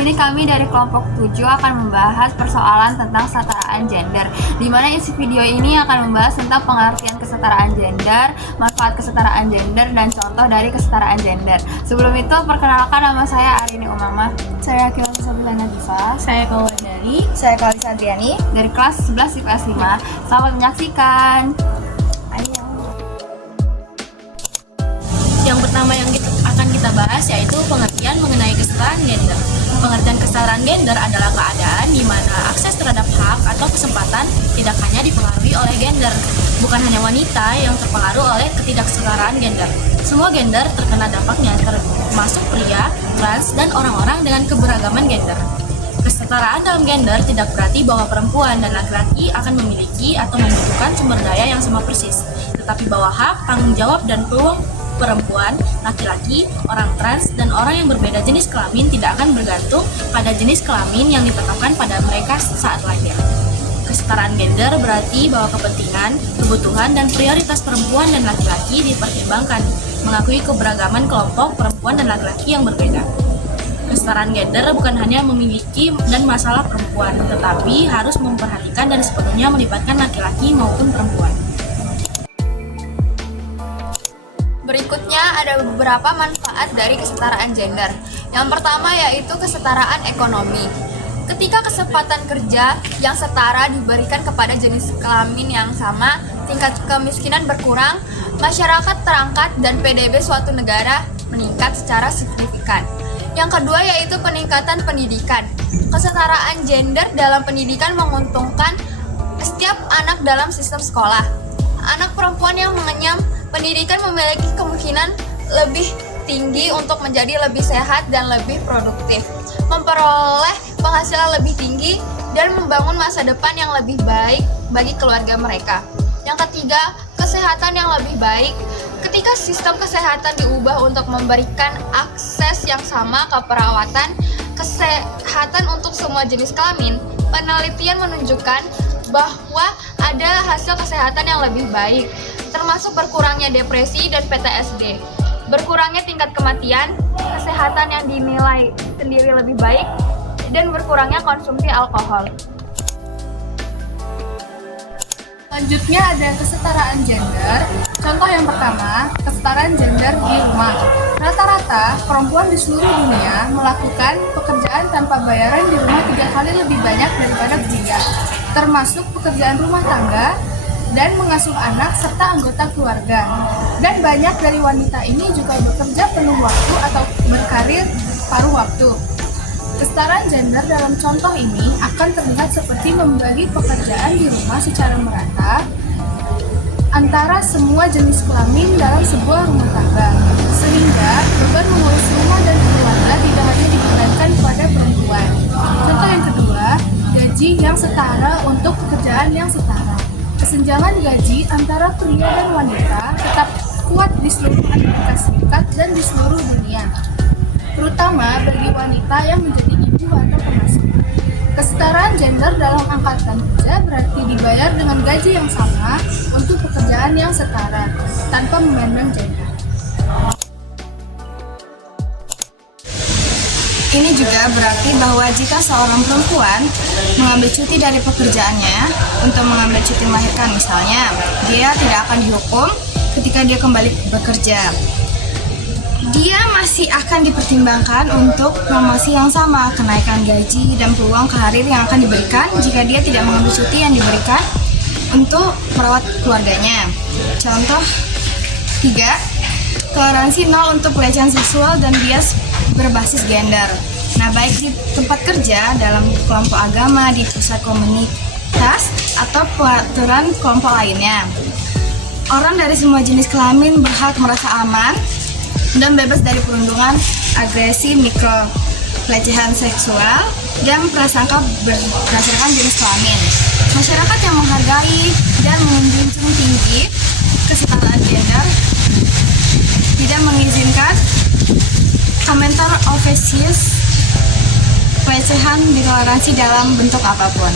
sini kami dari kelompok 7 akan membahas persoalan tentang kesetaraan gender, di mana isi video ini akan membahas tentang pengertian kesetaraan gender, manfaat kesetaraan gender, dan contoh dari kesetaraan gender. Sebelum itu, perkenalkan nama saya Arini Umama. Saya Akila Sabulana Diva. Saya Kawadari. Saya Kalisa Adriani dari kelas 11 IPS 5. Selamat menyaksikan. Ayo. Yang pertama yang akan kita bahas yaitu pengertian mengenai kesetaraan gender. Pengertian kesetaraan gender adalah keadaan di mana akses terhadap hak atau kesempatan tidak hanya dipengaruhi oleh gender, bukan hanya wanita yang terpengaruh oleh ketidaksetaraan gender. Semua gender terkena dampaknya, termasuk pria, trans, dan orang-orang dengan keberagaman gender. Kesetaraan dalam gender tidak berarti bahwa perempuan dan laki-laki akan memiliki atau membutuhkan sumber daya yang sama persis, tetapi bahwa hak, tanggung jawab, dan peluang perempuan, laki-laki, orang trans, dan orang yang berbeda jenis kelamin tidak akan bergantung pada jenis kelamin yang ditetapkan pada mereka saat lahir. Kesetaraan gender berarti bahwa kepentingan, kebutuhan, dan prioritas perempuan dan laki-laki dipertimbangkan, mengakui keberagaman kelompok perempuan dan laki-laki yang berbeda. Kesetaraan gender bukan hanya memiliki dan masalah perempuan, tetapi harus memperhatikan dan sepenuhnya melibatkan laki-laki maupun perempuan. Berikutnya ada beberapa manfaat dari kesetaraan gender. Yang pertama yaitu kesetaraan ekonomi. Ketika kesempatan kerja yang setara diberikan kepada jenis kelamin yang sama, tingkat kemiskinan berkurang, masyarakat terangkat, dan PDB suatu negara meningkat secara signifikan. Yang kedua yaitu peningkatan pendidikan. Kesetaraan gender dalam pendidikan menguntungkan setiap anak dalam sistem sekolah. Anak perempuan yang mengenyam pendidikan memiliki kemungkinan lebih tinggi untuk menjadi lebih sehat dan lebih produktif, memperoleh penghasilan lebih tinggi, dan membangun masa depan yang lebih baik bagi keluarga mereka. Yang ketiga, kesehatan yang lebih baik. Ketika sistem kesehatan diubah untuk memberikan akses yang sama ke perawatan kesehatan untuk semua jenis kelamin, penelitian menunjukkan bahwa ada hasil kesehatan yang lebih baik, termasuk berkurangnya depresi dan PTSD, berkurangnya tingkat kematian, kesehatan yang dinilai sendiri lebih baik, dan berkurangnya konsumsi alkohol. Selanjutnya ada kesetaraan gender. Contoh yang pertama, kesetaraan gender di rumah. Rata-rata perempuan di seluruh dunia melakukan pekerjaan tanpa bayaran di rumah 3 kali lebih banyak daripada pria, termasuk pekerjaan rumah tangga dan mengasuh anak serta anggota keluarga. Dan banyak dari wanita ini juga bekerja penuh waktu atau berkarir paruh waktu. Kesetaraan gender dalam contoh ini akan terlihat seperti membagi pekerjaan di rumah secara merata antara semua jenis kelamin dalam sebuah rumah tangga, sehingga beban mengurus rumah dan keluarga tidak hanya dibebankan kepada perempuan. Contoh yang kedua, gaji yang setara untuk pekerjaan yang setara. Kesenjangan gaji antara pria dan wanita tetap kuat di seluruh Amerika Serikat dan di seluruh dunia, terutama bagi wanita yang menjadi ibu atau pengasuh. Kesetaraan gender dalam angkatan kerja berarti dibayar dengan gaji yang sama untuk pekerjaan yang setara, tanpa memandang gender. Ini juga berarti bahwa jika seorang perempuan mengambil cuti dari pekerjaannya untuk mengambil cuti melahirkan misalnya, dia tidak akan dihukum ketika dia kembali bekerja. Dia masih akan dipertimbangkan untuk promosi yang sama, kenaikan gaji, dan peluang karir yang akan diberikan jika dia tidak mengambil cuti yang diberikan untuk merawat keluarganya. Contoh 3, toleransi 0 untuk pelecehan seksual dan bias berbasis gender. Nah, baik di tempat kerja, dalam kelompok agama, di pusat komunitas, atau peraturan kelompok lainnya. Orang dari semua jenis kelamin berhak merasa aman dan bebas dari perundungan, agresi, mikro, pelecehan seksual, dan prasangka berdasarkan jenis kelamin. Masyarakat yang menghargai dan menjunjung tinggi kesetaraan gender tidak mengizinkan komentar ofisius, pelecehan, ditoleransi dalam bentuk apapun.